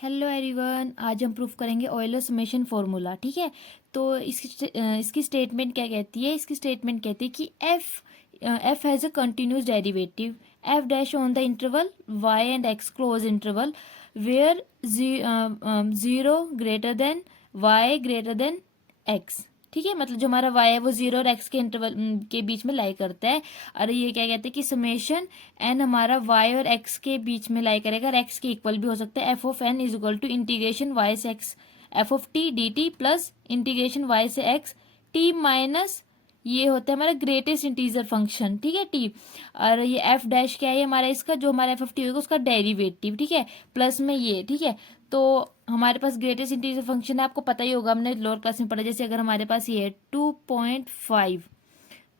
Hello everyone, आज हम proof करेंगे ऑयलर समेशन फॉर्मूला। ठीक है, तो इसकी स्टेटमेंट क्या कहती है? इसकी स्टेटमेंट कहती है कि F has a continuous derivative F dash on the interval Y and X close interval where zero greater than Y greater than X. ठीक है, मतलब जो हमारा वाई है वो जीरो और एक्स के इंटरवल के बीच में लाई करता है। और ये क्या कहते हैं कि समेशन एन हमारा वाई और एक्स के बीच में लाई करेगा और एक्स के इक्वल भी हो सकता है। F of N is equal to integration Y से X F of T D T plus integration Y से एक्स टी माइनस ये होता है हमारा ग्रेटेस्ट इंटीजर फंक्शन। ठीक है, टी। और ये एफ डैश क्या है हमारा, इसका जो हमारा एफ ऑफ टी होगा उसका डेरिवेटिव। ठीक है, प्लस में ये। ठीक है, तो हमारे पास ग्रेटेस्ट इंटीजर फंक्शन है, आपको पता ही होगा, हमने लोअर क्लास में पढ़ा। जैसे अगर हमारे पास ये है 2.5,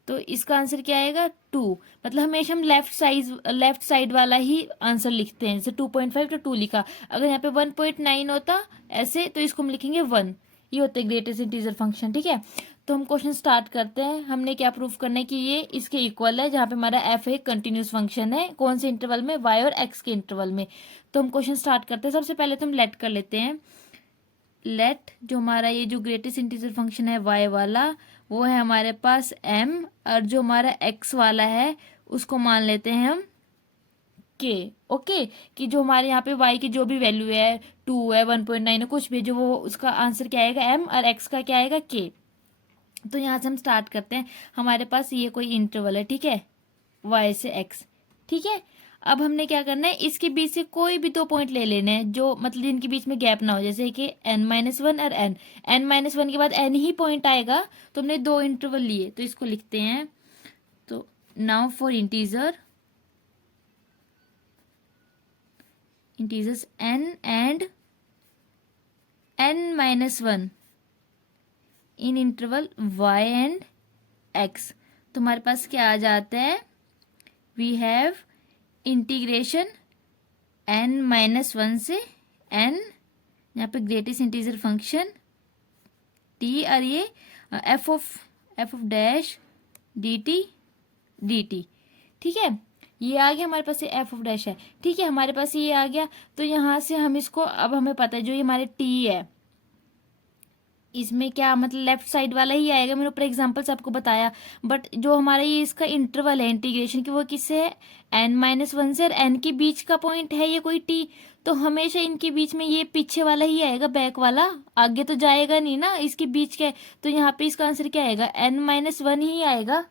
तो इसका आंसर क्या आएगा 2। मतलब हमेशा हम लेफ्ट साइड वाला ही आंसर लिखते हैं। जैसे 2.5 तो 2 लिखा। अगर यहाँ पे 1.9 होता ऐसे तो इसको हम लिखेंगे 1। ये होते हैं ग्रेटेस्ट इंटीजर फंक्शन। ठीक है, तो हम क्वेश्चन स्टार्ट करते हैं। हमने क्या प्रूफ करना है कि ये इसके इक्वल है, जहाँ पे हमारा एफ एक कंटिन्यूस फंक्शन है। कौन से इंटरवल में? वाई और एक्स के इंटरवल में। तो हम क्वेश्चन स्टार्ट करते हैं। सबसे पहले तो हम लेट कर लेते हैं। लेट जो हमारा ये जो ग्रेटेस्ट इंटीजर फंक्शन है वाई वाला, वो है हमारे पास m, और जो हमारा x वाला है उसको मान लेते हैं हम k। ओके, कि जो हमारे यहाँ पे y की जो भी वैल्यू है 2 है 1.9 है कुछ भी, जो वो उसका आंसर क्या आएगा m और x का क्या आएगा k। तो यहाँ से हम स्टार्ट करते हैं। हमारे पास ये कोई इंटरवल है, ठीक है, y से x। ठीक है, अब हमने क्या करना है, इसके बीच से कोई भी 2 पॉइंट ले लेने हैं जो मतलब जिनके बीच में गैप ना हो। जैसे कि n-1 और n-1 के बाद n ही पॉइंट आएगा, तो हमने 2 इंटरवल लिए, तो इसको लिखते हैं। तो now for integers n and n-1 in interval y and x, तो हमारे पास क्या आ जाता है, वी हैव इंटीग्रेशन n-1 से n, यहाँ पे ग्रेटेस्ट इंटीजर फंक्शन t, और ये एफ ऑफ डैश dt। ठीक है, ये आ गया हमारे पास, ये एफ ऑफ डैश है। ठीक है, हमारे पास ये आ गया। तो यहाँ से हम इसको, अब हमें पता है जो ये हमारे t है, इसमें क्या मतलब लेफ्ट साइड वाला ही आएगा। मैंने ऊपर एग्जांपल से आपको बताया। बट जो हमारा ये इसका इंटरवल है इंटीग्रेशन की, वो किससे है, n-1 से, और n के बीच का पॉइंट है ये कोई t, तो हमेशा इनके बीच में ये पीछे वाला ही आएगा, बैक वाला, आगे तो जाएगा नहीं ना, इसके बीच का है। तो यहाँ पे इसका आंसर क्या आएगा, n-1 ही आएगा।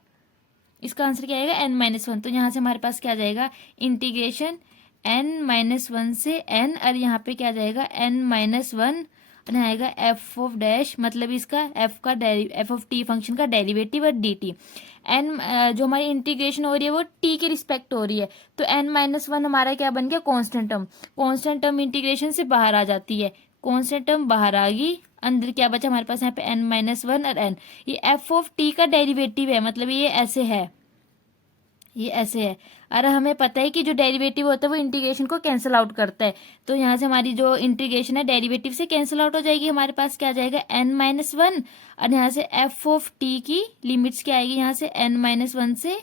इसका आंसर क्या आएगा, n-1। तो यहाँ से हमारे पास क्या जाएगा, इंटीग्रेशन n-1 से n, और यहाँ पे क्या जाएगा n-1 आएगा एफ ऑफ डैश, मतलब इसका एफ ऑफ टी फंक्शन का डेरिवेटिव और डी टी। एन जो हमारी इंटीग्रेशन हो रही है वो टी के रिस्पेक्ट हो रही है, तो n-1 हमारा क्या बन गया, constant term. Constant term integration से बाहर आ जाती है, कांस्टेंट टर्म बाहर आ गई, अंदर क्या बचा हमारे पास यहाँ पे n-1 और n। ये एफ ऑफ टी का डेरिवेटिव है, मतलब ये ऐसे है, ये ऐसे है। और हमें पता है कि जो डेरिवेटिव होता है वो इंटीग्रेशन को कैंसिल आउट करता है, तो यहाँ से हमारी जो इंटीग्रेशन है डेरिवेटिव से कैंसिल आउट हो जाएगी। हमारे पास क्या आ जाएगा n-1, और यहाँ से एफ ऑफ टी की लिमिट्स क्या आएगी, यहाँ से n-1 से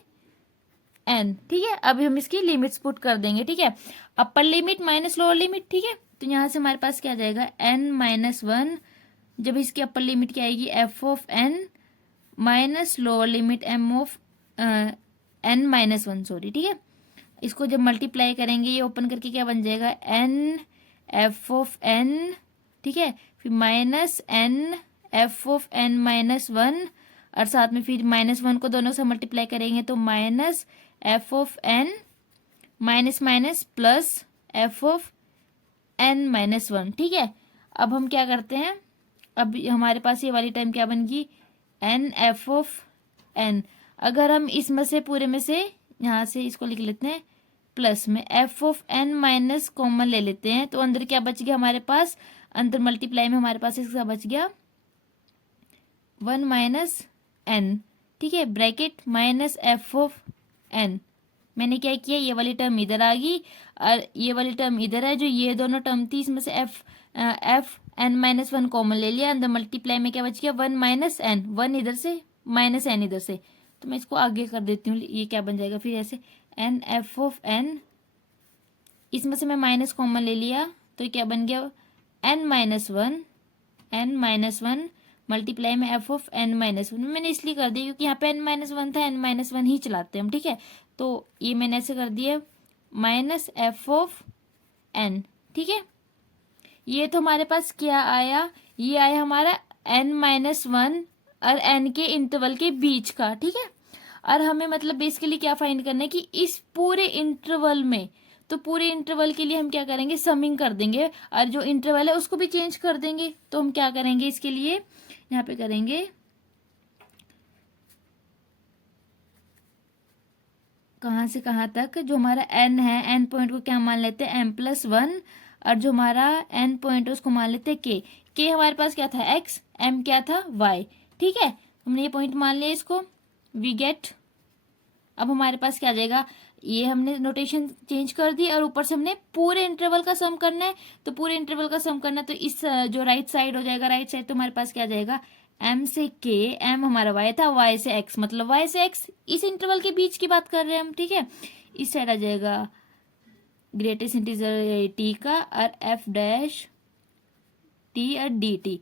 n। ठीक है, अभी हम इसकी लिमिट्स पुट कर देंगे। ठीक है, अपर लिमिट माइनस लोअर लिमिट। ठीक है, तो यहाँ से हमारे पास क्या आ जाएगा n-1, जब इसकी अपर लिमिट क्या आएगी F of n minus lower limit m of n-1, sorry. ठीक है, इसको जब मल्टीप्लाई करेंगे ये ओपन करके क्या बन जाएगा, n एफ ऑफ n। ठीक है, फिर minus n F of n-1, और साथ में फिर -1 को दोनों से मल्टीप्लाई करेंगे तो minus F of n minus minus plus F of n-1। ठीक है, अब हम क्या करते हैं, अब हमारे पास ये वाली टर्म क्या बन गई, n एफ ऑफ n। अगर हम इसमें से पूरे में से यहाँ से इसको लिख लेते हैं प्लस में F of n minus common ले लेते हैं, तो अंदर क्या बच गया हमारे पास, अंदर मल्टीप्लाई में हमारे पास इसका बच गया 1 माइनस n। ठीक है, bracket minus F of n। मैंने क्या किया, ये वाली टर्म इधर आ गई और ये वाली टर्म इधर है। जो ये दोनों टर्म थी इसमें से एफ n-1 कॉमन ले लिया, अंदर मल्टीप्लाई में क्या बच गया 1 माइनस n, 1 इधर से माइनस n इधर से। तो मैं इसको आगे कर देती हूँ, ये क्या बन जाएगा फिर ऐसे n एफ ऑफ n, इसमें से मैं माइनस कॉमन ले लिया तो क्या बन गया, n-1 मल्टीप्लाई में एफ ऑफ n-1। मैंने इसलिए कर दिया क्योंकि यहाँ पे n-1 था, n-1 ही चलाते हैं हम, ठीक है। तो ये मैंने ऐसे कर दिया माइनस एफ ऑफ n, ठीक है। ये तो हमारे पास क्या आया, ये आया हमारा n-1 और n के इंटरवल के बीच का, ठीक है। और हमें मतलब बेसिकली क्या फाइंड करना है कि इस पूरे इंटरवल में, तो पूरे इंटरवल के लिए हम क्या करेंगे, समिंग कर देंगे और जो इंटरवल है उसको भी चेंज कर देंगे। तो हम क्या करेंगे इसके लिए, यहाँ पे करेंगे कहाँ से कहाँ तक, जो हमारा n है, n पॉइंट को क्या मान लेते हैं m+1, और जो हमारा n पॉइंट है उसको मान लेते हैं k हमारे पास क्या था x, m क्या था y, ठीक है। हमने ये पॉइंट मान लिया इसको, वी गेट, अब हमारे पास क्या आ जाएगा, ये हमने नोटेशन चेंज कर दी और ऊपर से हमने पूरे इंटरवल का सम करना है। तो पूरे इंटरवल का सम करना है तो इस जो राइट साइड हो जाएगा, राइट साइड तो हमारे पास क्या आ जाएगा, m से k, m हमारा y था, y से x, मतलब y से x इस इंटरवल के बीच की बात कर रहे हैं हम, ठीक है। इस साइड आ जाएगा ग्रेटेस्ट इंटीजर t का और f डैश t और dt।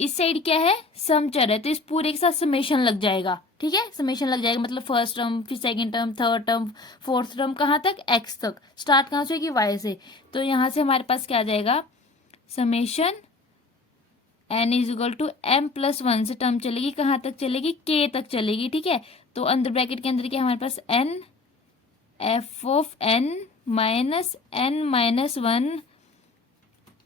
इस साइड क्या है, सम चर है, तो इस पूरे के साथ समेशन लग जाएगा, ठीक है। समेशन लग जाएगा मतलब फर्स्ट टर्म, फिर second term, third term, fourth term, कहाँ तक, x तक। स्टार्ट कहाँ से होगी, y से। तो यहाँ से हमारे पास क्या आ जाएगा, summation n is equal to m+1 से टर्म चलेगी, कहाँ तक चलेगी, k तक चलेगी, ठीक है। तो अंदर ब्रैकेट के अंदर क्या हमारे पास n f of n minus n-1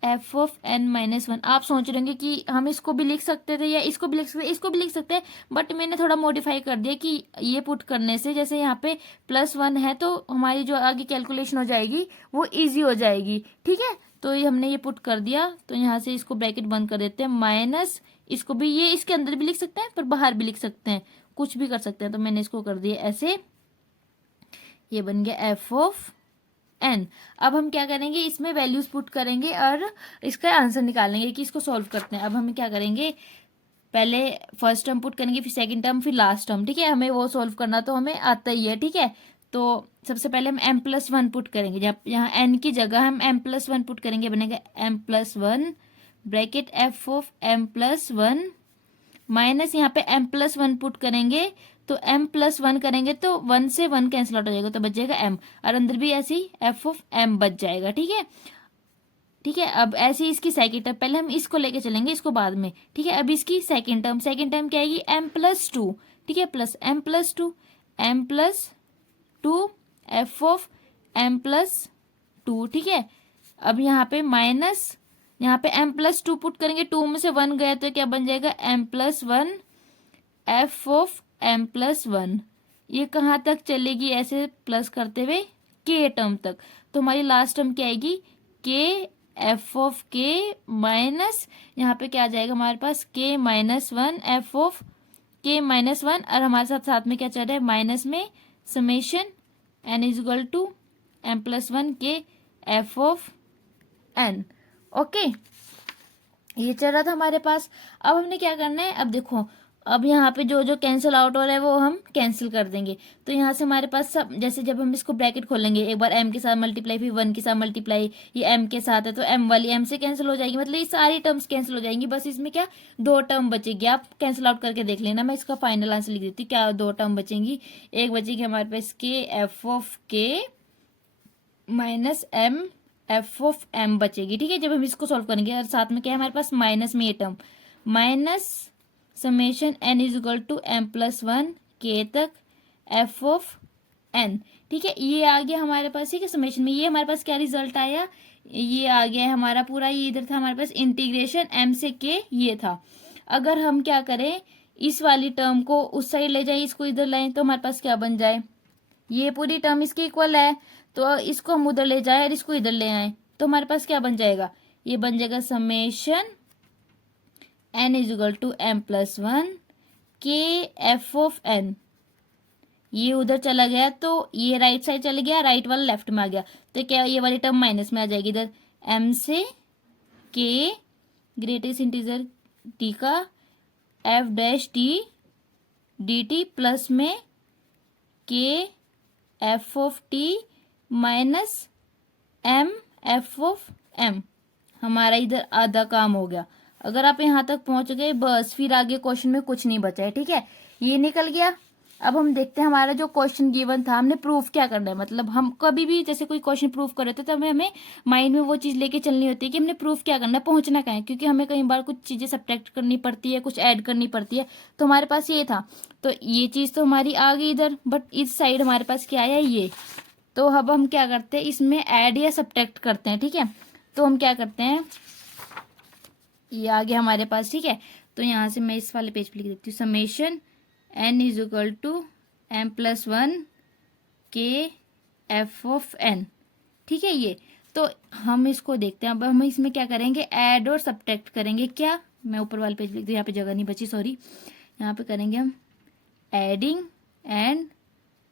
F of n-1। आप सोच रहे होंगे कि हम इसको भी लिख सकते थे या इसको भी लिख सकते, इसको भी लिख सकते हैं, बट मैंने थोड़ा मॉडिफाई कर दिया कि ये पुट करने से, जैसे यहाँ पे +1 है तो हमारी जो आगे कैलकुलेशन हो जाएगी वो इजी हो जाएगी, ठीक है। तो ये हमने ये पुट कर दिया, तो यहाँ से इसको ब्रैकेट बंद कर देते हैं, माइनस इसको भी, ये इसके अंदर भी लिख सकते हैं पर बाहर भी लिख सकते हैं, कुछ भी कर सकते हैं। तो मैंने इसको कर दिया ऐसे, ये बन गया एफ ऑफ n। अब हम क्या करेंगे, इसमें वैल्यूज पुट करेंगे और इसका आंसर निकालेंगे कि इसको सॉल्व करते हैं। अब हम क्या करेंगे, पहले फर्स्ट टर्म पुट करेंगे, फिर सेकंड टर्म, फिर लास्ट टर्म, ठीक है। हमें वो सॉल्व करना तो हमें आता ही है, ठीक है। तो सबसे पहले हम m+1 पुट करेंगे, जब यहाँ n की जगह हम m+1 पुट करेंगे, बनेगा m+1 bracket f of m+1 minus यहाँ पे m+1 पुट करेंगे, तो m+1 करेंगे तो 1 से 1 कैंसिल आउट हो जाएगा, तो बच जाएगा m, और अंदर भी ऐसे ही f ऑफ m बच जाएगा, ठीक है। ठीक है, अब ऐसे ही इसकी सेकंड टर्म, पहले हम इसको लेके चलेंगे, इसको बाद में, ठीक है। अब इसकी सेकंड टर्म क्या आएगी, m+2, ठीक है, plus m+2 f of m+2, ठीक है। अब यहाँ पे माइनस, यहाँ पे m+2 पुट करेंगे, 2 में से 1 गया तो क्या बन जाएगा, m+1 f ऑफ m+1। ये कहाँ तक चलेगी, ऐसे प्लस करते हुए k टर्म तक। तो हमारी लास्ट टर्म क्या आएगी, k f of k minus, यहाँ पे क्या आ जाएगा हमारे पास, k-1 f ऑफ k-1, और हमारे साथ साथ में क्या चल रहा है, माइनस में summation n is equal to m+1 k f of n। Okay, ये चल रहा था हमारे पास। अब हमने क्या करना है, अब देखो, अब यहाँ पे जो जो कैंसिल आउट हो रहा है वो हम कैंसिल कर देंगे। तो यहाँ से हमारे पास सब, जैसे जब हम इसको ब्रैकेट खोलेंगे, एक बार m के साथ मल्टीप्लाई, फिर 1 के साथ मल्टीप्लाई, ये m के साथ है तो m वाली m से कैंसिल हो जाएगी, मतलब ये सारी टर्म्स कैंसिल हो जाएंगी, बस इसमें क्या 2 टर्म बचेगी। आप कैंसिल आउट करके देख लेना, मैं इसका फाइनल आंसर लिख देती हूँ। क्या 2 टर्म बचेंगी, एक बचेगी हमारे पास k f of k minus m f of m बचेगी, ठीक है, जब हम इसको सॉल्व करेंगे। और साथ में क्या है हमारे पास, माइनस में ये term, minus summation n is equal to m+1 k तक f ऑफ n, ठीक है। ये आ गया हमारे पास, ठीक है, समेशन में। ये हमारे पास क्या रिजल्ट आया, ये आ गया है हमारा पूरा, ये इधर था हमारे पास इंटीग्रेशन m से k, ये था। अगर हम क्या करें, इस वाली टर्म को उस साइड ले जाए, इसको इधर लाएं, तो हमारे पास क्या बन जाए, ये पूरी टर्म इसके इक्वल है, तो इसको हम उधर ले जाए और इसको इधर ले आए, तो हमारे पास क्या बन जाएगा, ये बन जाएगा summation n is equal to m+1 k f of n। ये उधर चला गया तो ये राइट साइड चला गया, राइट वाला लेफ्ट में आ गया, तो क्या ये वाली टर्म माइनस में आ जाएगी, इधर m से k ग्रेटेस्ट इंटीजर t का f dash t dt plus में k f of t minus m f of m, हमारा इधर आधा काम हो गया। अगर आप यहाँ तक पहुंच गए बस, फिर आगे क्वेश्चन में कुछ नहीं बचा है, ठीक है। ये निकल गया। अब हम देखते हैं हमारा जो क्वेश्चन गिवन था, हमने प्रूफ क्या करना है। मतलब हम कभी भी जैसे कोई क्वेश्चन प्रूफ कर रहे थे तो हमें माइंड में वो चीज लेके चलनी होती है कि हमने प्रूफ क्या करना है, पहुंचना क्या है, क्योंकि हमें कई बार कुछ चीजें सब्ट्रैक्ट करनी पड़ती है, कुछ ऐड करनी पड़ती है। तो हमारे पास ये था, तो ये चीज तो हमारी आ गई इधर, बट इस साइड हमारे पास क्या आया, ये। तो अब हम क्या करते हैं, इसमें ऐड या सब्ट्रैक्ट करते हैं, ठीक है। तो हम क्या करते हैं, ये आ गया हमारे पास, ठीक है। तो यहाँ से मैं इस वाले पेज पे लिख देती हूँ, summation n is equal to m+1 K F of n, ठीक है। ये तो हम इसको देखते हैं। अब हम इसमें क्या करेंगे, ऐड और सब्ट्रैक्ट करेंगे। क्या, मैं ऊपर वाले पेज लिख दूँ, यहाँ पे जगह नहीं बची, सॉरी। यहाँ पे करेंगे हम एडिंग एंड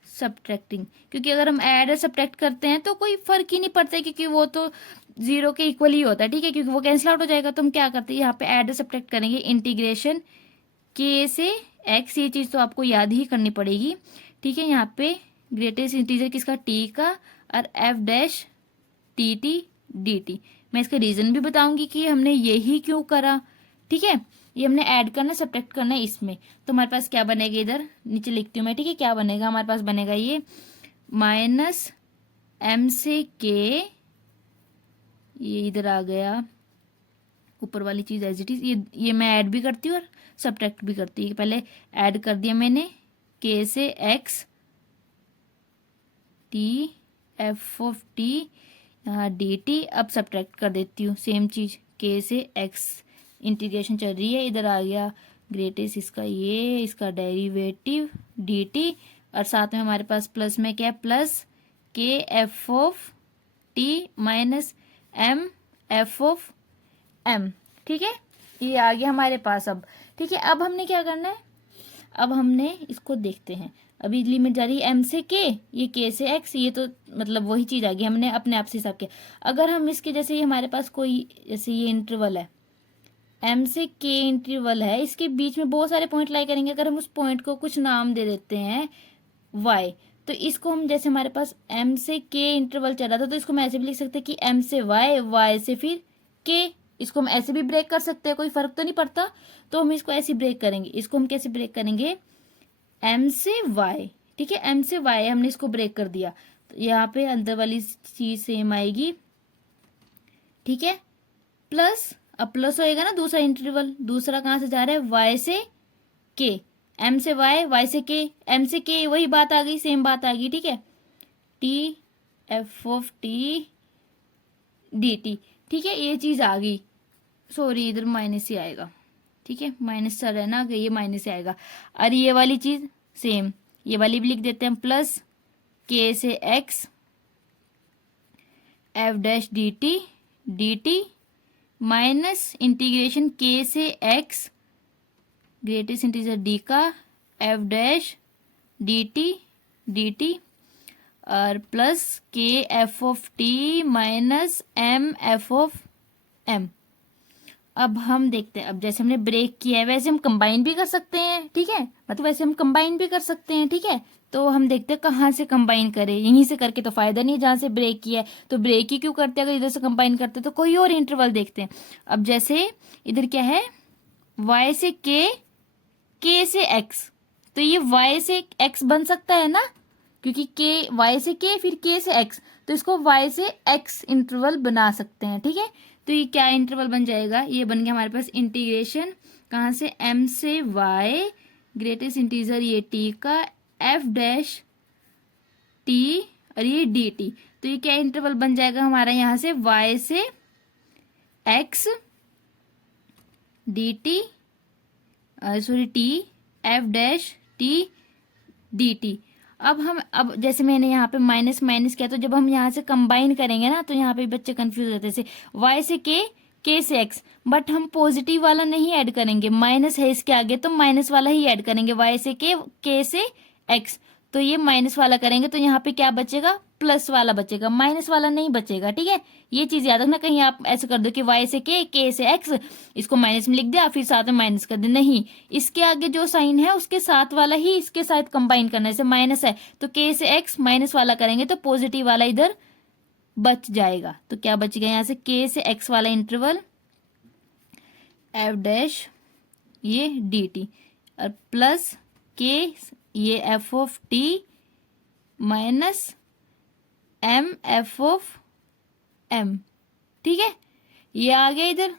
सब्ट्रैक्टिंग, क्योंकि अगर हम ऐड और सब्ट्रैक्ट करते हैं तो कोई फर्क ही नहीं पड़ता है, क्योंकि वो तो 0 के इक्वल ही होता है, ठीक है, क्योंकि वो कैंसिल आउट हो जाएगा। तो हम क्या करते हैं, यहाँ पे ऐड और सब्ट्रैक्ट करेंगे, इंटीग्रेशन के से एक्स, ये चीज़ तो आपको याद ही करनी पड़ेगी, ठीक है। यहाँ पे ग्रेटेस्ट इंटीजर किसका, टी का, और F dash T T D T. मैं इसका रीजन भी बताऊंगी कि हमने यही क्यों करा, ठीक है। ये हमने ऐड करना, सब्ट्रैक्ट करना है इसमें। तो हमारे पास क्या बनेगा, इधर नीचे लिखती हूँ मैं, ठीक है। क्या बनेगा, हमारे पास बनेगा ये माइनस एम से के, ये इधर आ गया ऊपर वाली चीज एज इट इज। ये मैं ऐड भी करती हूँ और सब्ट्रैक्ट भी करती हूँ। पहले ऐड कर दिया मैंने, के से X T F of T, यहाँ डी टी। अब सब्ट्रैक्ट कर देती हूँ, सेम चीज, के से एक्स, इंटीग्रेशन चल रही है, इधर आ गया ग्रेटेस्ट इसका, ये इसका डेरिवेटिव डी टी, और साथ में हमारे पास प्लस में क्या है, plus K F of T minus M F of M, ठीक है। ये आ गया हमारे पास अब, ठीक है। अब हमने क्या करना है, अब हमने इसको देखते हैं। अभी लिमिट जा रही है एम से के, ये के से एक्स, ये तो मतलब वही चीज आ गई, हमने अपने आप से हिसाब किया। अगर हम इसके जैसे ही हमारे पास कोई, जैसे ये इंटरवल है, एम से के इंटरवल है, इसके बीच में बहुत सारे पॉइंट लाई करेंगे। अगर हम उस पॉइंट को कुछ नाम दे देते हैं वाई, तो इसको हम, जैसे हमारे पास एम से के इंटरवल चल रहा था, तो इसको मैं ऐसे भी लिख सकते हैं कि एम से वाई, वाई से फिर के। इसको हम ऐसे भी ब्रेक कर सकते हैं, कोई फर्क तो नहीं पड़ता। तो हम इसको ऐसे ब्रेक करेंगे। इसको हम कैसे ब्रेक करेंगे, एम से वाई, ठीक है, एम से वाई हमने इसको ब्रेक कर दिया। तो यहाँ पे अंदर वाली चीज सेम आएगी, ठीक है। प्लस, अब प्लस होएगा ना, दूसरा इंटरवल, दूसरा कहाँ से जा रहा है, वाई से के, एम से वाई, वाई से के, एम से के, वही बात आ गई, सेम बात आ गई, ठीक है। T F of T D T, ठीक है, ये चीज आ गई। सॉरी, इधर माइनस ही आएगा, ठीक है, माइनस चल रहा है ना, ये माइनस से आएगा। और ये वाली चीज सेम, ये वाली भी लिख देते हैं, प्लस के से X F dash D T minus integration K से एक्स ग्रेटेस्ट इंटीजर डी का एफ डैश डी टी, और plus K F of T minus M F of M. अब हम देखते हैं, अब जैसे हमने ब्रेक किया है वैसे हम कंबाइन भी कर सकते हैं, ठीक है, मतलब वैसे हम कंबाइन भी कर सकते हैं, ठीक है। तो हम देखते हैं कहाँ से कंबाइन करें, यहीं से करके तो फायदा नहीं, जहाँ से ब्रेक किया है तो ब्रेक ही क्यों करते हैं। अगर इधर से कंबाइन करते तो कोई और इंटरवल देखते हैं। अब जैसे इधर क्या है, y से k से x, तो ये y से x बन सकता है ना, क्योंकि k, y से k फिर k से x, तो इसको y से x इंटरवल बना सकते हैं, ठीक है। तो ये क्या इंटरवल बन जाएगा, ये बन गया हमारे पास इंटीग्रेशन कहाँ से, m से y ग्रेटेस्ट इंटीजर ये t का f डैश t और ये dt। तो ये क्या इंटरवल बन जाएगा हमारा, यहाँ से y से x dt, sorry t f dash t dt। अब जैसे मैंने यहाँ पे माइनस माइनस किया, तो जब हम यहाँ से कंबाइन करेंगे ना, तो यहाँ पे बच्चे कंफ्यूज होते हैं, जैसे y से k से x, बट हम पॉजिटिव वाला नहीं ऐड करेंगे, माइनस है इसके आगे तो माइनस वाला ही ऐड करेंगे, y से k से x। तो ये माइनस वाला करेंगे तो यहाँ पे क्या बचेगा, प्लस वाला बचेगा, माइनस वाला नहीं बचेगा, ठीक है। ये चीज याद रखना, कहीं आप ऐसे कर दो कि y से k से x, इसको माइनस में लिख दिया फिर साथ में माइनस कर दे, नहीं, इसके आगे जो साइन है उसके साथ वाला ही इसके साथ कंबाइन करना है। जैसे माइनस है तो k से x माइनस वाला करेंगे तो पॉजिटिव वाला इधर बच जाएगा। तो क्या बच गया यहाँ से, के से एक्स वाला इंटरवल एफ डैश ये डी टी और प्लस के ये F of T minus M F of M. ठीक है, ये आ गया इधर।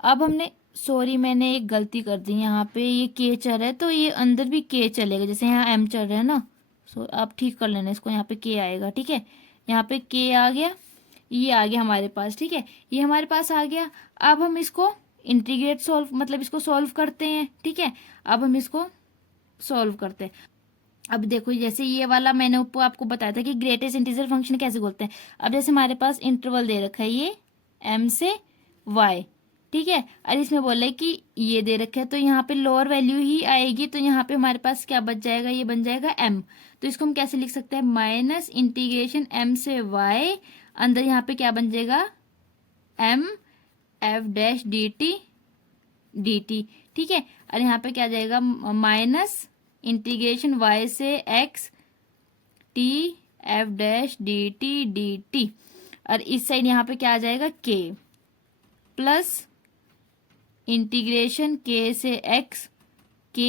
अब हमने, सॉरी मैंने एक गलती कर दी, यहाँ पे ये के चल रहा है तो ये अंदर भी के चलेगा, जैसे यहाँ एम चल रहा है ना। सो आप ठीक कर लेना इसको, यहाँ पे के आएगा। ठीक है, यहाँ पे के आ गया, ये आ गया हमारे पास। ठीक है, ये हमारे पास आ गया। अब हम इसको इंटीग्रेट सॉल्व, मतलब इसको सॉल्व करते हैं। ठीक है, अब हम इसको सॉल्व करते हैं। अब देखो जैसे ये वाला मैंने ऊपर आपको बताया था कि ग्रेटेस्ट इंटीजर फंक्शन कैसे बोलते हैं। अब जैसे हमारे पास इंटरवल दे रखा है ये m से y। ठीक है, और इसमें बोला है कि ये दे रखा है तो यहाँ पे लोअर वैल्यू ही आएगी, तो यहाँ पे हमारे पास क्या बच जाएगा, ये बन जाएगा m। तो इसको हम कैसे लिख सकते हैं, माइनस इंटीग्रेशन m से y, अंदर यहाँ पे क्या बन जाएगा m f dash D T. ठीक है, और यहाँ पे क्या जाएगा माइनस इंटीग्रेशन y से x t f dash D T और इस साइड यहाँ पे क्या आ जाएगा k प्लस इंटीग्रेशन k से x k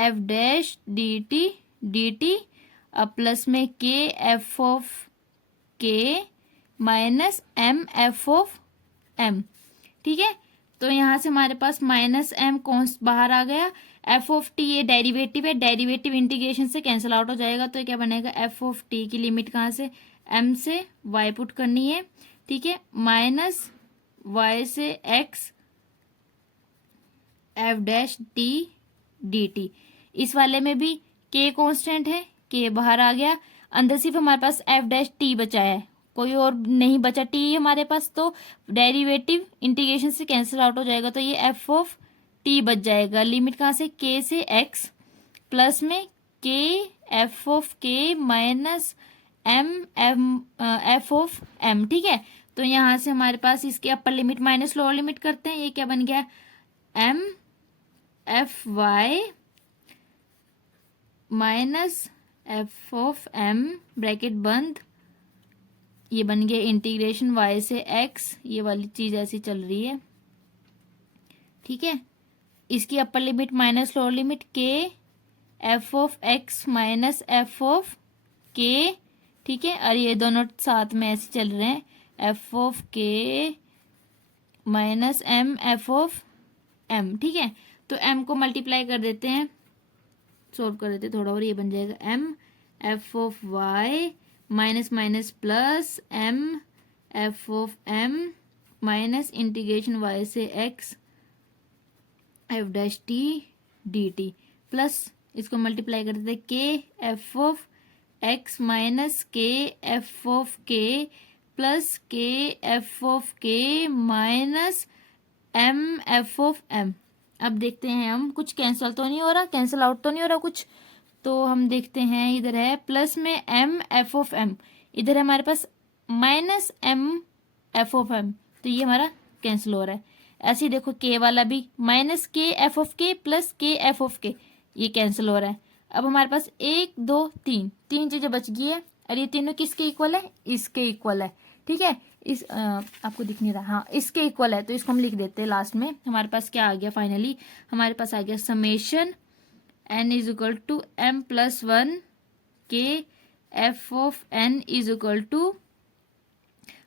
f dash D T और प्लस में k f of k minus m f of m। ठीक है, तो यहाँ से हमारे पास माइनस m कॉन्स्ट बाहर आ गया, एफ ऑफ टी ये डेरिवेटिव है, डेरिवेटिव इंटीग्रेशन से कैंसिल आउट हो जाएगा, तो क्या बनेगा एफ ऑफ टी की लिमिट कहाँ से m से y पुट करनी है। ठीक है, माइनस y से x F dash T D T. इस वाले में भी k कांस्टेंट है, k बाहर आ गया, अंदर सिर्फ हमारे पास एफ डैश टी बचा है, कोई और नहीं बचा टी हमारे पास, तो डेरिवेटिव इंटीग्रेशन से कैंसिल आउट हो जाएगा, तो ये एफ ऑफ टी बच जाएगा। लिमिट कहाँ से के से एक्स प्लस में K F of K minus M F of M. ठीक है, तो यहाँ से हमारे पास इसकी upper limit minus lower limit करते हैं, ये क्या बन गया M F Y minus F of M bracket बंद, ये बन गया इंटीग्रेशन y से x, ये वाली चीज ऐसी चल रही है। ठीक है, इसकी upper limit minus lower limit k F of x minus F of k। ठीक है, और ये दोनों साथ में ऐसे चल रहे हैं, F of k minus m F of m। ठीक है, तो m को मल्टीप्लाई कर देते हैं, सोल्व कर देते हैं थोड़ा और, ये बन जाएगा m F of y minus minus plus m F of m minus integration y से x F dash T D T plus इसको मल्टीप्लाई कर देते k F of x minus k F of k plus k F of k minus m F of m। अब देखते हैं हम कुछ cancel तो नहीं हो रहा, कैंसिल आउट तो नहीं हो रहा कुछ, तो हम देखते हैं इधर है प्लस में m एफ ऑफ m, इधर है हमारे पास minus m F of m, तो ये हमारा कैंसिल हो रहा है। ऐसे ही देखो k वाला भी minus k F of k plus k F of k, ये कैंसिल हो रहा है। अब हमारे पास एक दो तीन चीजें बच गई है, और ये तीनों किसके इक्वल है, इसके इक्वल है। ठीक है, इस आपको दिख नहीं रहा, हाँ इसके इक्वल है, तो इसको हम लिख देते हैं लास्ट में। हमारे पास क्या आ गया फाइनली, हमारे पास आ गया summation n is equal to m plus one K F of n is equal to,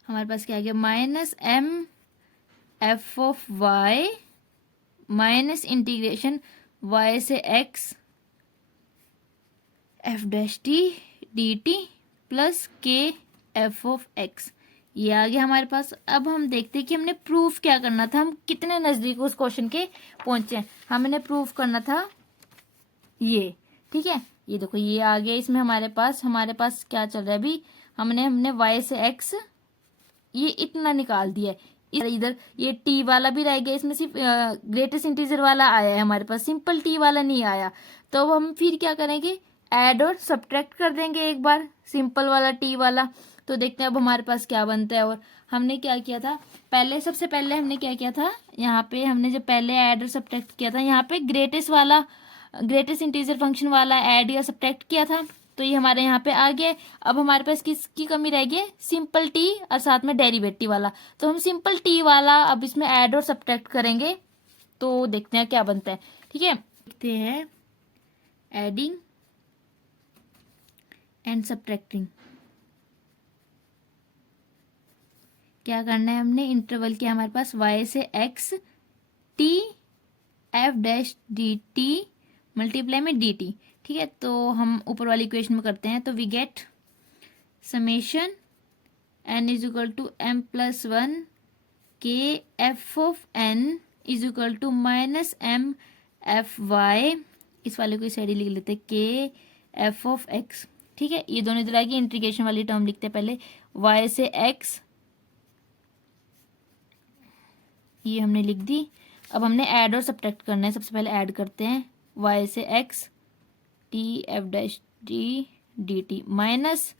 हमारे पास क्या आ गया minus m F of y minus integration y से x F dash T D T plus K F of x, ये आ गया हमारे पास। अब हम देखते हैं कि हमने प्रूफ क्या करना था, हम कितने नजदीक उस क्वेश्चन के पहुंचे। हमने प्रूफ करना था ये, ठीक है, ये देखो ये आ गया, इसमें हमारे पास क्या चल रहा है अभी, हमने y से x ये इतना निकाल दिया है, इधर ये t वाला भी रह गया, इसमें सिर्फ ग्रेटेस्ट इंटीजर वाला आया है हमारे पास, सिंपल t वाला नहीं आया। तो अब हम फिर क्या करेंगे, ऐड और सब्ट्रैक्ट कर देंगे एक बार सिंपल वाला t वाला, तो देखते हैं अब हमारे पास क्या बनता है। और हमने क्या किया था, सबसे पहले हमने क्या किया था, यहाँ पे हमने जब पहले ऐड और सब्ट्रैक्ट किया था, यहाँ पे ग्रेटेस्ट इंटीजर फंक्शन वाला ऐड या सब्ट्रैक्ट किया था, तो ये हमारे यहाँ पे आ गया। अब हमारे पास किसकी कमी रह गई है, सिंपल टी और साथ में डेरिवेटिव वाला। तो हम सिंपल टी वाला अब इसमें ऐड और सब्ट्रैक्ट करेंगे, तो देखते हैं क्या बनता है। ठीक है, देखते हैं एडिंग एंड सब्ट्रैक्टिंग। क्या करना है हमने, इंटरवल किया हमारे पास y से x t f dash D T multiply में डी टी। ठीक है, तो हम ऊपर वाली इक्वेशन में करते हैं, तो we get summation n is equal to m plus one K F of n is equal to minus m F Y, इस वाले को इस साइड लिख लेते हैं, के एफ ऑफ x। ठीक है, ये दोनों इधर आएगी, इंटीग्रेशन वाली टर्म लिखते हैं पहले, y से x ये हमने लिख दी। अब हमने ऐड और सब्ट्रैक्ट करना है, सबसे पहले ऐड करते हैं, y से x T F dash D D T minus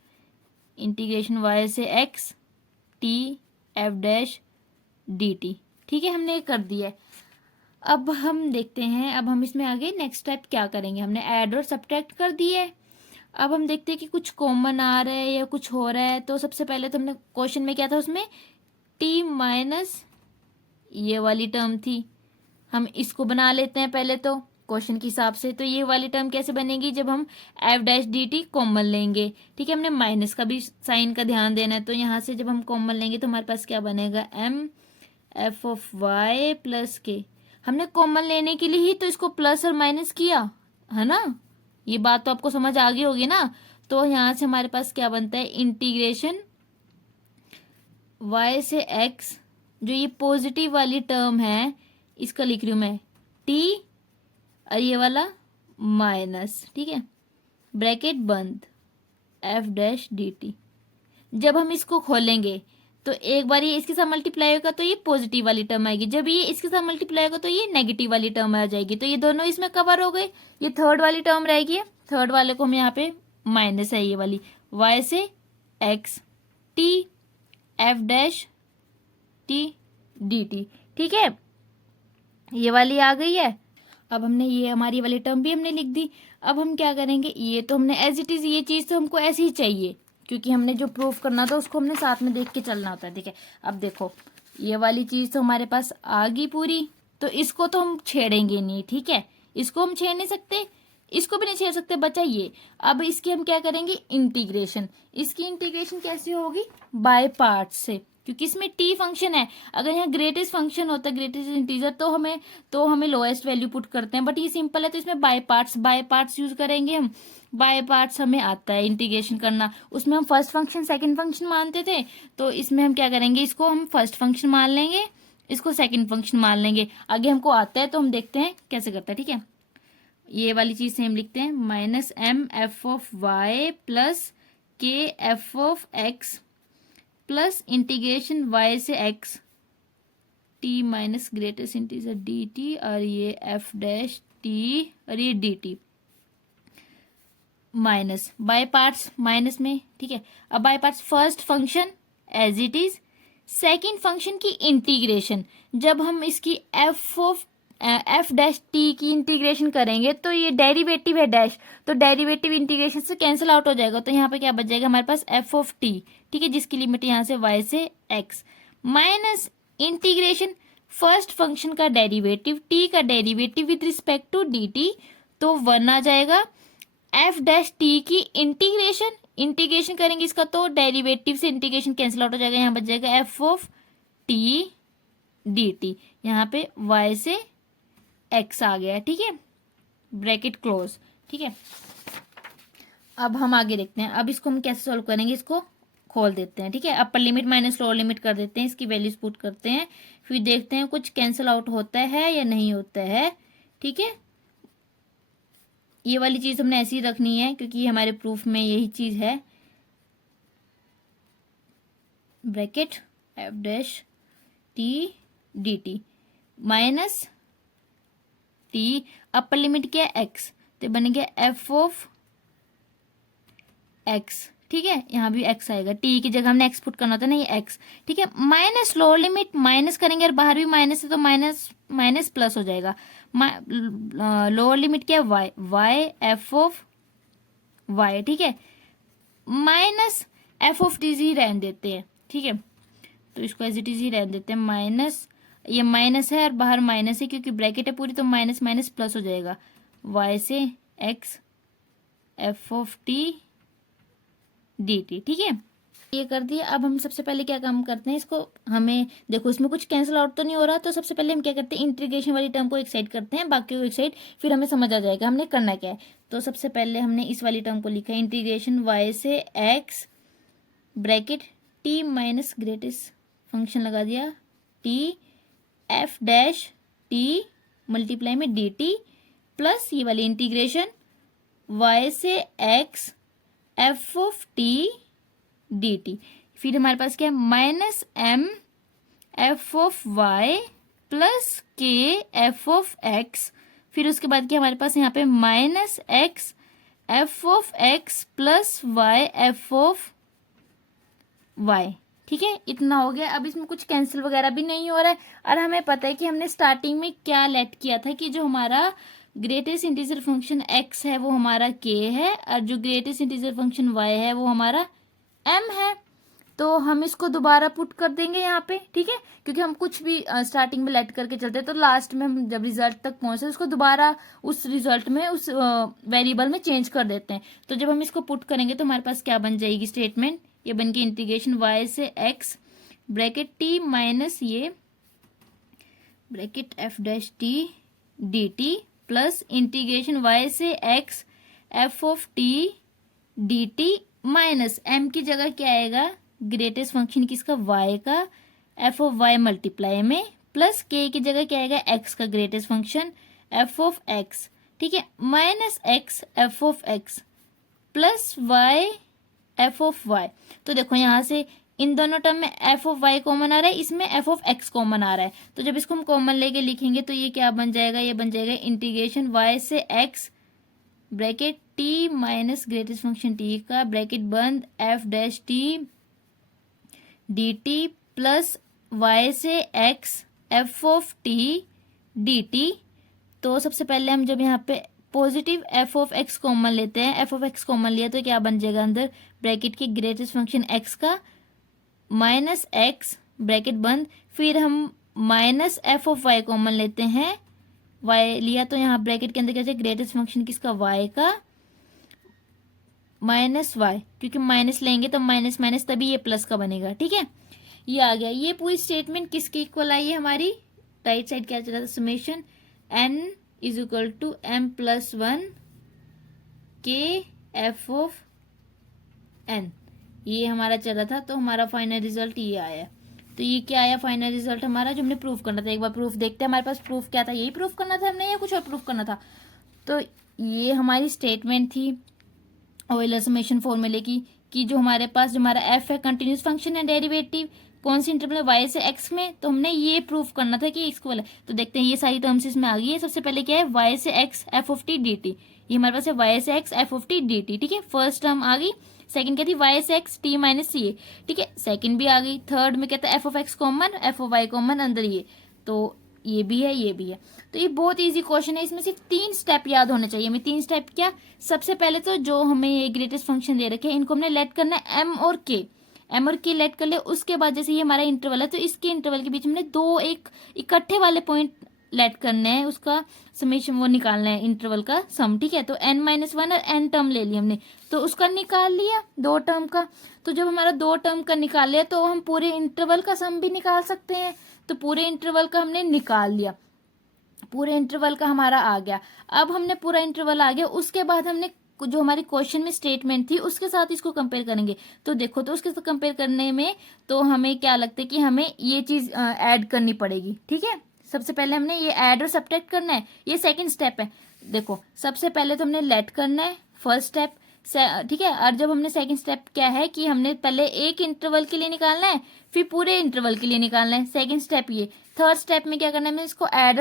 integration y से x T F dash D T. ठीक है, हमने कर दिया है। अब हम देखते हैं, अब हम इसमें आगे नेक्स्ट स्टेप क्या करेंगे। हमने ऐड और सब्ट्रैक्ट कर दिया है, अब हम देखते हैं कि कुछ कॉमन आ रहा है या कुछ हो रहा है। तो सबसे पहले तो हमने क्वेश्चन में क्या था, उसमें t माइनस ये वाली टर्म थी, हम इसको बना लेते हैं पहले तो क्वेश्चन के हिसाब से। तो ये वाली टर्म कैसे बनेगी, जब हम F dash D T common लेंगे। ठीक है, हमने माइनस का भी साइन का ध्यान देना है, तो यहाँ से जब हम कॉमन लेंगे तो हमारे पास क्या बनेगा, M F of Y plus K. हमने कॉमन लेने के लिए ही तो इसको प्लस और माइनस किया है ना, ये बात तो आपको समझ आ गई होगी ना। तो यहाँ से हमारे पास क्या बनता है, इंटीग्रेशन y से x, जो ये पॉजिटिव वाली टर्म है इसका लिख रही हूँ मैं t और ये वाला माइनस। ठीक है, ब्रैकेट बंद, f डैश डी टी। जब हम इसको खोलेंगे तो एक बार ये इसके साथ मल्टीप्लाई होगा तो ये पॉजिटिव वाली टर्म आएगी, जब ये इसके साथ मल्टीप्लाई होगा तो ये नेगेटिव वाली टर्म आ जाएगी। तो ये दोनों इसमें कवर हो गए, ये थर्ड वाली टर्म रहेगी, थर्ड वाले को हम यहाँ पे माइनस है ये वाली, y से x t f dash T D T. ठीक है, ये वाली आ गई है। अब हमने ये हमारी वाली टर्म भी हमने लिख दी। अब हम क्या करेंगे, ये तो हमने एज इट इज, ये चीज तो हमको ऐसे ही चाहिए क्योंकि हमने जो प्रूफ करना था उसको हमने साथ में देख के चलना होता है। ठीक है, अब देखो ये वाली चीज तो हमारे पास आ गई पूरी, तो इसको तो हम छेड़ेंगे नहीं। ठीक है, इसको हम छेड़ नहीं सकते, इसको भी नहीं छेड़ सकते, बचा ये। अब इसकी हम क्या करेंगे, इंटीग्रेशन। इसकी इंटीग्रेशन कैसे होगी, बाय पार्ट्स से, क्योंकि इसमें टी फंक्शन है। अगर यहाँ ग्रेटेस्ट फंक्शन होता है, ग्रेटेस्ट इंटीजर, तो हमें लोएस्ट वैल्यू पुट करते हैं, बट ये सिंपल है तो इसमें बाय पार्ट्स यूज करेंगे हम। बाय पार्ट्स हमें आता है इंटीग्रेशन करना, उसमें हम फर्स्ट फंक्शन सेकंड फंक्शन मानते थे, तो इसमें हम क्या करेंगे, इसको हम फर्स्ट फंक्शन मान लेंगे, इसको सेकंड फंक्शन मान लेंगे। आगे हमको आता है तो हम देखते हैं कैसे करता है। ठीक है, ये वाली चीज सेम लिखते हैं, minus M F of Y plus K F of X plus integration y से x t minus greatest integer D T, और ये f डैश t और ये D T minus by parts minus में। ठीक है, अब by parts first function as it is, second function की इंटीग्रेशन। जब हम इसकी एफ डैश टी की इंटीग्रेशन करेंगे तो ये डेरिवेटिव है डैश, तो डेरिवेटिव इंटीग्रेशन से कैंसिल आउट हो जाएगा, तो यहाँ पे क्या बच जाएगा हमारे पास एफ ऑफ टी। ठीक है, जिसकी लिमिट यहाँ से y से x minus integration first function का डेरिवेटिव, t का derivative with respect to dt, तो 1 आ जाएगा। एफ डैश टी की इंटीग्रेशन करेंगे इसका, तो डेरिवेटिव से इंटीग्रेशन कैंसिल आउट हो जाएगा, यहाँ बच जाएगा F of T D T, यहाँ पे y से x आ गया। ठीक है, ब्रैकेट क्लोज। ठीक है, अब हम आगे देखते हैं, अब इसको हम कैसे सॉल्व करेंगे, इसको खोल देते हैं। ठीक है, अपर लिमिट माइनस लोअर लिमिट कर देते हैं, इसकी वैल्यूज पुट करते हैं, फिर देखते हैं कुछ कैंसिल आउट होता है या नहीं होता है। ठीक है, ये वाली चीज हमने ऐसी रखनी है क्योंकि हमारे प्रूफ में यही चीज है, bracket F dash T D T minus T, upper limit क्या है x, तो बन गया एफ ऑफ x। ठीक है, यहाँ भी x आएगा, t की जगह हमने x पुट करना था ना, ये x। ठीक है, माइनस लोअर लिमिट माइनस करेंगे और बाहर भी माइनस है तो माइनस माइनस प्लस हो जाएगा। लोअर लिमिट क्या है y एफ ऑफ वाई, ठीक है, माइनस एफ ऑफ टी ही रहने देते हैं, ठीक है, तो इसको एज इट इज ही रहने देते हैं, माइनस, ये माइनस है और बाहर माइनस है क्योंकि ब्रैकेट है पूरी, तो माइनस माइनस प्लस हो जाएगा, वाई से X F of T D T, ठीक है, ये कर दिया। अब हम सबसे पहले क्या काम करते हैं, इसको हमें देखो इसमें कुछ कैंसिल आउट तो नहीं हो रहा, तो सबसे पहले हम क्या करते हैं, इंटीग्रेशन वाली टर्म को एक साइड करते हैं, बाकी को एक साइड, फिर हमें समझ आ जाएगा हमने करना क्या है। तो सबसे पहले हमने इस वाली टर्म को लिखा है इंटीग्रेशन वाई से X bracket T minus greatest function लगा दिया T F dash T multiply में डी टी प्लस ये वाली इंटीग्रेशन वाई से X F of T D T, फिर हमारे पास क्या है, minus M F of Y plus K F of X, फिर उसके बाद क्या हमारे पास यहाँ पे minus X F of X plus Y F of Y, ठीक है, इतना हो गया। अब इसमें कुछ कैंसिल वगैरह भी नहीं हो रहा है, और हमें पता है कि हमने स्टार्टिंग में क्या लेट किया था कि जो हमारा ग्रेटेस्ट इंटीजर फंक्शन x है वो हमारा k है, और जो ग्रेटेस्ट इंटीजर फंक्शन y है वो हमारा m है। तो हम इसको दोबारा पुट कर देंगे यहाँ पे, ठीक है, क्योंकि हम कुछ भी स्टार्टिंग में लेट करके चलते हैं तो लास्ट में हम जब रिजल्ट तक पहुंचे उसको दोबारा उस रिजल्ट में उस वेरिएबल में चेंज कर देते हैं। तो जब हम इसको पुट करेंगे तो हमारे पास क्या बन जाएगी स्टेटमेंट, ये बन के इंटीग्रेशन y से x ब्रैकेट t माइनस ये bracket f dash t D T plus integration y से x f of t D T minus m की जगह क्या आएगा, ग्रेटेस्ट फंक्शन किसका, y का, f ऑफ y मल्टीप्लाई में, प्लस k की जगह क्या आएगा, x का greatest function f of x, ठीक है, minus x f of x plus y f of y। तो देखो यहाँ से इन दोनों टर्म में f ऑफ y कॉमन आ रहा है, इसमें f ऑफ x कॉमन आ रहा है, तो जब इसको हम कॉमन लेके लिखेंगे तो ये क्या बन जाएगा, ये बन जाएगा इंटीग्रेशन y से x bracket t minus greatest function t का ब्रैकेट बंद f dash t D T plus y से x f of t D T. तो सबसे पहले हम जब यहाँ पे positive f of x common लेते हैं, f ऑफ x कॉमन लिया तो क्या बन जाएगा अंदर ब्रैकेट के ग्रेटेस्ट फंक्शन x का माइनस x ब्रैकेट बंद, फिर हम minus f of y common लेते हैं, y लिया तो यहाँ ब्रैकेट के अंदर क्या जाएगा ग्रेटेस्ट फंक्शन किसका, y का माइनस y, क्योंकि माइनस लेंगे तो माइनस माइनस तभी ये प्लस का बनेगा, ठीक है, ये आ गया। ये पूरी स्टेटमेंट किसके इक्वल आई है हमारी, राइट साइड क्या चल रहा था, summation n is equal to m plus 1 K f of n, ये हमारा चल रहा था। तो हमारा फाइनल रिजल्ट ये आया। तो ये क्या आया फाइनल रिजल्ट हमारा, जो हमने प्रूफ करना था। एक बार प्रूफ देखते हैं हमारे पास प्रूफ क्या था, यही प्रूफ करना था हमने या कुछ और प्रूफ करना था। तो ये हमारी स्टेटमेंट थी ऑयलर समेशन फॉर्मूले की, कि जो हमारे पास जो हमारा f है कंटिन्यूस फंक्शन है, डेरिवेटिव कौन सी इंटरवल y से x में, तो हमने ये प्रूफ करना था कि इक्वल है। तो देखते हैं ये सारी टर्म्स इसमें आ गई है। सबसे पहले क्या है, y से x f of t dt, ये हमारे पास है y से x f of t dt, ठीक है, फर्स्ट टर्म आ गई। सेकंड क्या थी, y से x t माइनस c, ठीक है, सेकंड भी आ गई। थर्ड में क्या था, f of x common, f of y common अंदर ये, तो ये भी है ये भी है। तो ये बहुत इजी क्वेश्चन है, इसमें सिर्फ 3 स्टेप याद होने चाहिए हमें। 3 स्टेप क्या, सबसे पहले तो जो हमें ये ग्रेटेस्ट फंक्शन दे रखे हैं इनको हमने लेट करना है m और k लेट कर ले। उसके बाद जैसे ये हमारा इंटरवल है तो इसके इंटरवल के बीच हमने 2 एक इकट्ठे वाले पॉइंट लेट करने हैं, उसका समेशन वो निकालना है, इंटरवल का सम, ठीक है। तो n-1 और n टर्म ले लिया हमने, तो उसका निकाल लिया 2 टर्म का। तो जब हमारा 2 टर्म का निकाल लिया तो हम पूरे इंटरवल का सम भी निकाल सकते हैं। तो पूरे इंटरवल का हमने निकाल लिया, पूरे इंटरवल का हमारा आ गया। अब हमने पूरा इंटरवल आ गया, उसके बाद हमने जो हमारी क्वेश्चन में स्टेटमेंट थी उसके साथ इसको कंपेयर करेंगे। तो देखो, तो उसके साथ कंपेयर करने में तो हमें क्या लगता है कि हमें ये चीज ऐड करनी पड़ेगी, ठीक है। सबसे पहले हमने ये ऐड और सब्ट्रैक्ट करना है, ये सेकंड स्टेप है। देखो, सबसे पहले तो हमने लेट करना है, फर्स्ट स्टेप, ठीक है। और जब हमने सेकंड स्टेप क्या है कि हमने पहले एक इंटरवल के लिए निकालना है, फिर पूरे इंटरवल के लिए निकालना है, सेकंड स्टेप ये। थर्ड स्टेप में क्या करना है, हमें इसको ऐड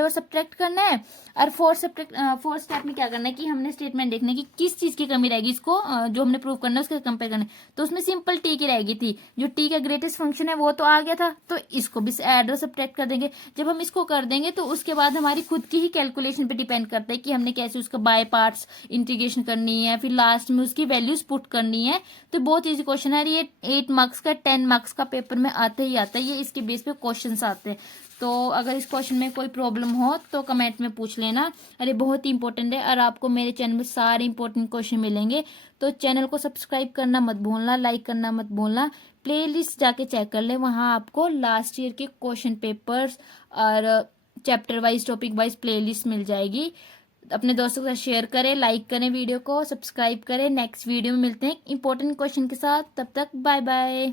और सब्ट्रैक्ट करना है। और फोर्थ स्टेप में क्या करना है कि हमने स्टेटमेंट देखना है कि किस चीज की कमी रहेगी, इसको जो हमने प्रूव करना है उसके कंपेयर करना है। तो उसमें सिंपल टी की रहेगी थी, जो टी का ग्रेटेस्ट फंक्शन है वो तो आ गया था, तो इसको भी ऐड और सब्ट्रैक्ट कर देंगे। जब हम इसको कर देंगे तो उसके बाद हमारी खुद की ही कैलकुलेशन पे डिपेंड करता है कि हमने कैसे उसका बाय पार्ट्स इंटीग्रेशन करनी है, फिर लास्ट में उसकी वैल्यूज पुट करनी है। तो बहुत ईजी क्वेश्चन है ये, 8 मार्क्स का 10 मार्क्स का पेपर में आता ही आता है, ये इसके बेस पे क्वेश्चन आते हैं। तो अगर इस क्वेश्चन में कोई प्रॉब्लम हो तो कमेंट में पूछ लेना। अरे बहुत ही इंपॉर्टेंट है, और आपको मेरे चैनल में सारे इंपॉर्टेंट क्वेश्चन मिलेंगे। तो चैनल को सब्सक्राइब करना मत भूलना, लाइक करना मत भूलना, प्लेलिस्ट जाके चेक कर ले, वहाँ आपको लास्ट ईयर के क्वेश्चन पेपर्स और chapter wise topic wise playlist मिल जाएगी। अपने दोस्तों के साथ शेयर करें, लाइक करें, वीडियो को सब्सक्राइब करें। नेक्स्ट वीडियो में मिलते हैं इंपॉर्टेंट क्वेश्चन के साथ, तब तक बाय बाय।